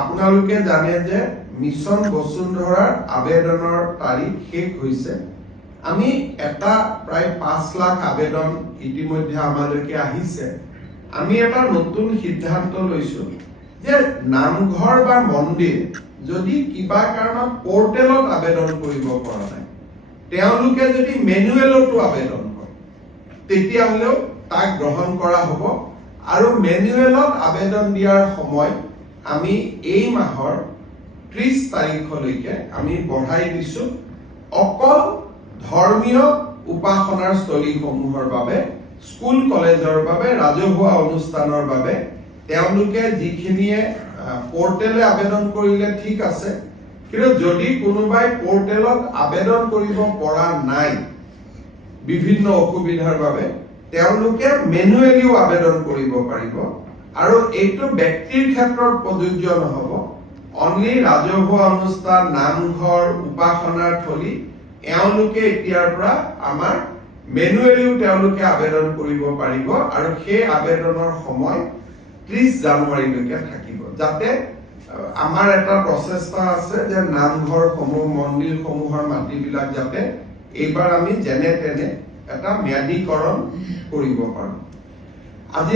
আপোনালোকে জানে যে মিছন বসুন্ধৰাৰ আবেদনৰ তাৰিখ শেষ হৈছে। আমি এটা প্ৰায় 5 লাখ আবেদন ইতিমধ্যে আমালৈকে আহিছে। আমি এটা নতুন সিদ্ধান্ত লৈছো যে নামঘৰ বা মন্দিৰ যদি কিবা কাৰণত পোৰ্টেলত আবেদন কৰিব পৰা নাই, তেওঁলোকে যদি মেনুৱেলতো আবেদন কৰে তেতিয়াহলেও তাক গ্ৰহণ কৰা হ'ব। আৰু মেনুৱেলত আবেদন দিয়াৰ সময় আমি এই মাহৰ 30 তাৰিখলৈকে আমি বঢ়াই দিছো। অকল ধৰ্মীয় উপাসনাৰ স্থলীসমূহৰ বাবে, স্কুল কলেজৰ বাবে, ৰাজহুৱা অনুষ্ঠানৰ বাবে তেওঁলোকে যিখিনিয়ে পোৰ্টেলে আবেদন কৰিলে ঠিক আছে, কিন্তু যদি কোনোবাই পোৰ্টেলত আবেদন কৰিব পৰা নাই বিভিন্ন অসুবিধাৰ বাবে, তেওঁলোকে মেনুৱেলিও আবেদন কৰিব পাৰিব। আৰু এইটো ব্যক্তিৰ ক্ষেত্ৰত প্ৰযোজ্য নহব। অনলি ৰাজহুৱা অনুষ্ঠান, নামঘৰ, উপাসনাৰ থলী এওঁলোকে এতিয়াৰ পৰা আমাৰ মেনুৱেলিও তেওঁলোকে আবেদন কৰিব পাৰিব। আৰু সেই আবেদনৰ সময় 30 জানুৱাৰীলৈকে থাকিব, যাতে আমাৰ এটা প্ৰচেষ্টা আছে যে নামঘৰসমূহ, মন্দিৰসমূহৰ মাটিবিলাক যাতে এইবাৰ আমি যেনে তেনে এটা ম্যাদীকৰণ কৰিব পাৰো। আজি